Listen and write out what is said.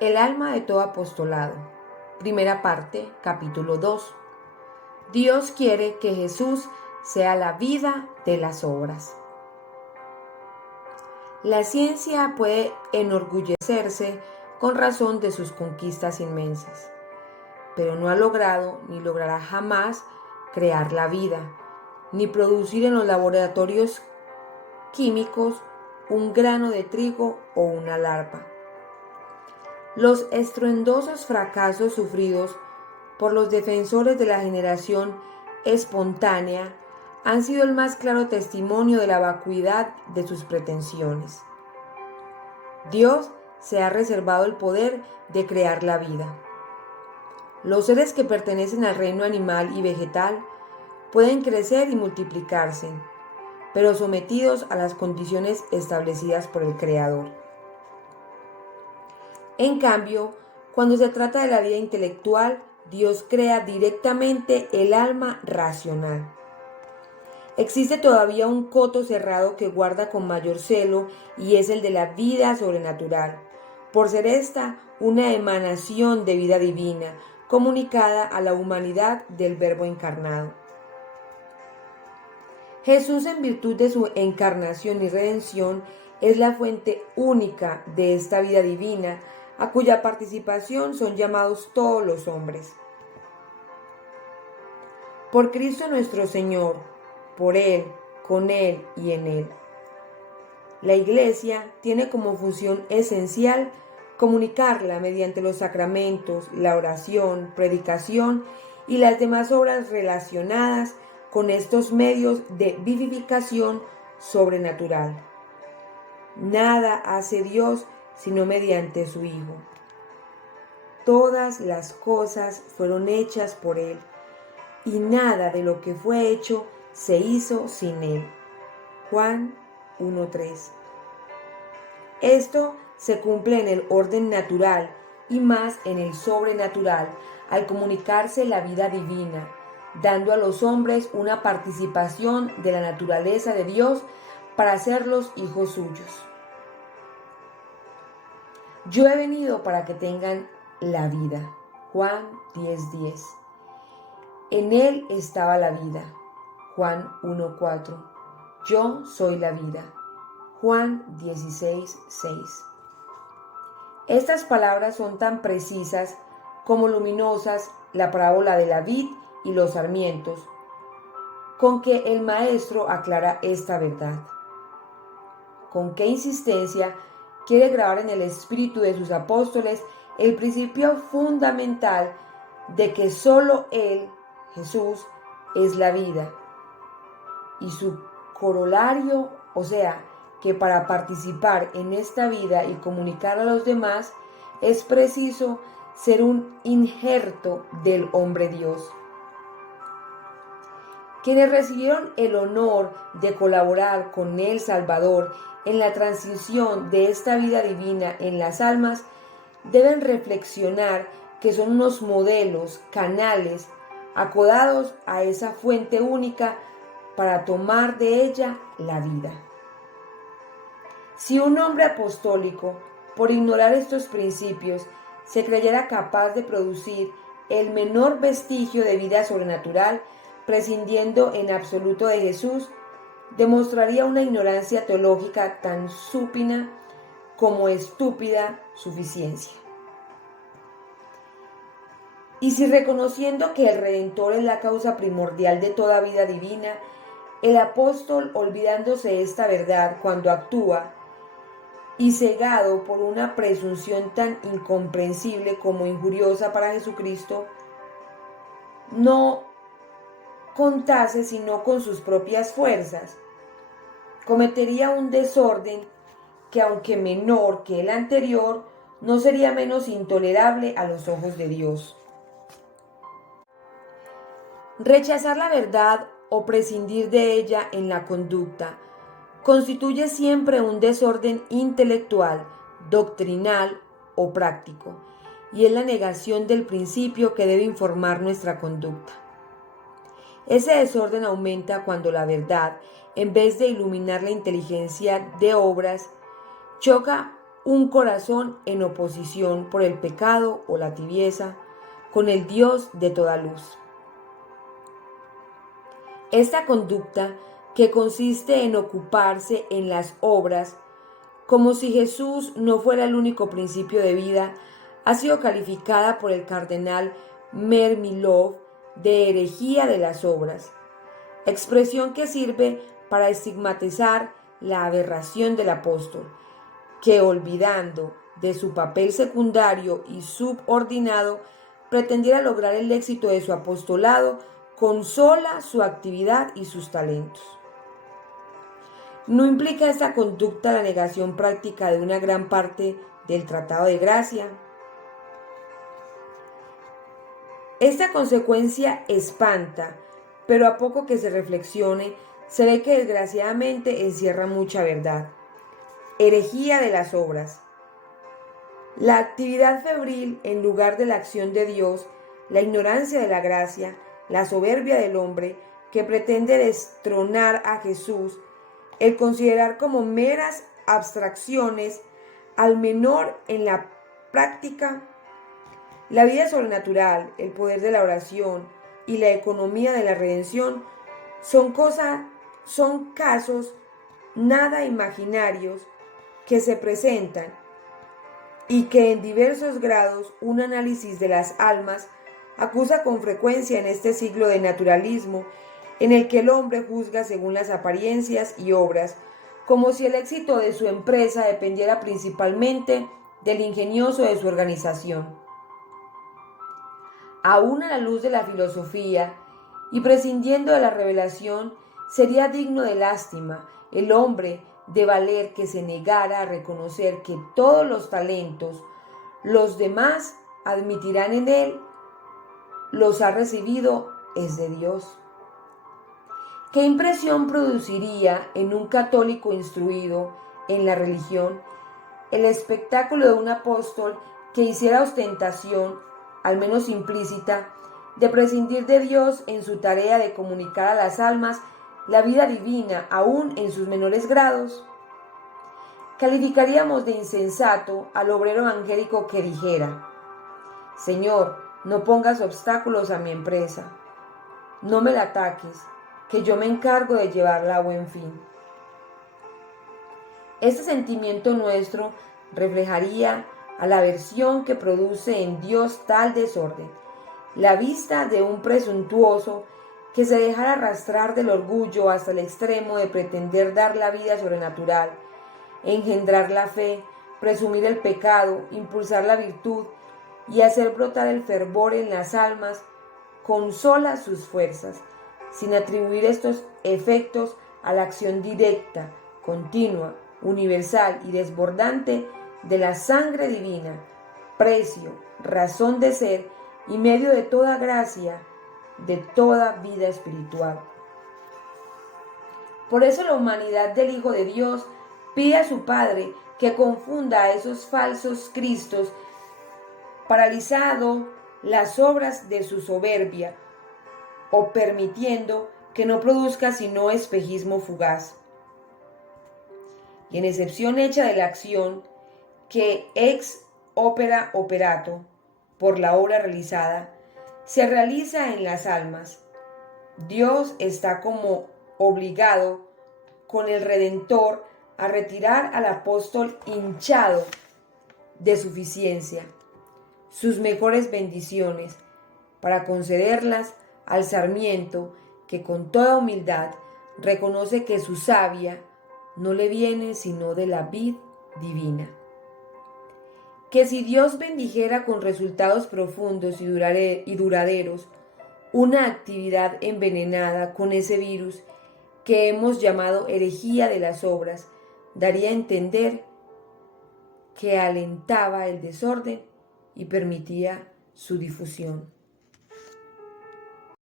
El alma de todo apostolado. Primera parte, capítulo 2. Dios quiere que Jesús sea la vida de las obras. La ciencia puede enorgullecerse con razón de sus conquistas inmensas, pero no ha logrado ni logrará jamás crear la vida, ni producir en los laboratorios químicos un grano de trigo o una larva. Los estruendosos fracasos sufridos por los defensores de la generación espontánea han sido el más claro testimonio de la vacuidad de sus pretensiones. Dios se ha reservado el poder de crear la vida. Los seres que pertenecen al reino animal y vegetal pueden crecer y multiplicarse, pero sometidos a las condiciones establecidas por el Creador. En cambio, cuando se trata de la vida intelectual, Dios crea directamente el alma racional. Existe todavía un coto cerrado que guarda con mayor celo y es el de la vida sobrenatural, por ser esta una emanación de vida divina, comunicada a la humanidad del Verbo encarnado. Jesús, en virtud de su encarnación y redención, es la fuente única de esta vida divina, a cuya participación son llamados todos los hombres. Por Cristo nuestro Señor, por Él, con Él y en Él. La Iglesia tiene como función esencial comunicarla mediante los sacramentos, la oración, predicación y las demás obras relacionadas con estos medios de vivificación sobrenatural. Nada hace Dios sino mediante su Hijo. Todas las cosas fueron hechas por Él, y nada de lo que fue hecho se hizo sin Él. Juan 1:3. Esto se cumple en el orden natural y más en el sobrenatural, al comunicarse la vida divina, dando a los hombres una participación de la naturaleza de Dios para hacerlos hijos suyos. Yo he venido para que tengan la vida. Juan 10:10. En Él estaba la vida. Juan 1:4. Yo soy la vida. Juan 16:6. Estas palabras son tan precisas como luminosas la parábola de la vid y los sarmientos, con que el Maestro aclara esta verdad. Con qué insistencia quiere grabar en el espíritu de sus apóstoles el principio fundamental de que solo Él, Jesús, es la vida, y su corolario, o sea, que para participar en esta vida y comunicar a los demás es preciso ser un injerto del hombre Dios. Quienes recibieron el honor de colaborar con el Salvador en la transición de esta vida divina en las almas, deben reflexionar que son unos modelos, canales, acodados a esa fuente única para tomar de ella la vida. Si un hombre apostólico, por ignorar estos principios, se creyera capaz de producir el menor vestigio de vida sobrenatural, prescindiendo en absoluto de Jesús, demostraría una ignorancia teológica tan supina como estúpida suficiencia. Y si reconociendo que el Redentor es la causa primordial de toda vida divina, el apóstol, olvidándose de esta verdad cuando actúa, y cegado por una presunción tan incomprensible como injuriosa para Jesucristo, no contase sino con sus propias fuerzas, cometería un desorden que, aunque menor que el anterior, no sería menos intolerable a los ojos de Dios. Rechazar la verdad o prescindir de ella en la conducta constituye siempre un desorden intelectual, doctrinal o práctico, y es la negación del principio que debe informar nuestra conducta. Ese desorden aumenta cuando la verdad, en vez de iluminar la inteligencia de obras, choca un corazón en oposición por el pecado o la tibieza con el Dios de toda luz. Esta conducta, que consiste en ocuparse en las obras, como si Jesús no fuera el único principio de vida, ha sido calificada por el cardenal Mermilov de herejía de las obras, expresión que sirve para estigmatizar la aberración del apóstol, que olvidando de su papel secundario y subordinado, pretendiera lograr el éxito de su apostolado con sola su actividad y sus talentos. ¿No implica esta conducta la negación práctica de una gran parte del Tratado de Gracia? Esta consecuencia espanta, pero a poco que se reflexione, se ve que desgraciadamente encierra mucha verdad. Herejía de las obras. La actividad febril en lugar de la acción de Dios, la ignorancia de la gracia, la soberbia del hombre que pretende destronar a Jesús, el considerar como meras abstracciones al menor en la práctica, la vida sobrenatural, el poder de la oración y la economía de la redención son casos nada imaginarios que se presentan y que en diversos grados un análisis de las almas acusa con frecuencia en este siglo de naturalismo en el que el hombre juzga según las apariencias y obras, como si el éxito de su empresa dependiera principalmente del ingenioso de su organización. Aún a la luz de la filosofía y prescindiendo de la revelación, sería digno de lástima el hombre de valer que se negara a reconocer que todos los talentos los demás admitirán en él, los ha recibido es de Dios. ¿Qué impresión produciría en un católico instruido en la religión el espectáculo de un apóstol que hiciera ostentación, al menos implícita, de prescindir de Dios en su tarea de comunicar a las almas la vida divina, aún en sus menores grados? Calificaríamos de insensato al obrero evangélico que dijera: Señor, no pongas obstáculos a mi empresa, no me la ataques, que yo me encargo de llevarla a buen fin. Este sentimiento nuestro reflejaría a la aversión que produce en Dios tal desorden, la vista de un presuntuoso que se dejara arrastrar del orgullo hasta el extremo de pretender dar la vida sobrenatural, engendrar la fe, presumir el pecado, impulsar la virtud y hacer brotar el fervor en las almas con solas sus fuerzas, sin atribuir estos efectos a la acción directa, continua, universal y desbordante de la sangre divina, precio, razón de ser y medio de toda gracia, de toda vida espiritual. Por eso la humanidad del Hijo de Dios pide a su Padre que confunda a esos falsos cristos, paralizado las obras de su soberbia, o permitiendo que no produzca sino espejismo fugaz. Y en excepción hecha de la acción que ex opera operato, por la obra realizada, se realiza en las almas, Dios está como obligado con el Redentor a retirar al apóstol hinchado de suficiencia sus mejores bendiciones para concederlas al sarmiento que con toda humildad reconoce que su savia no le viene sino de la vid divina. Que si Dios bendijera con resultados profundos y duraderos una actividad envenenada con ese virus que hemos llamado herejía de las obras, daría a entender que alentaba el desorden y permitía su difusión.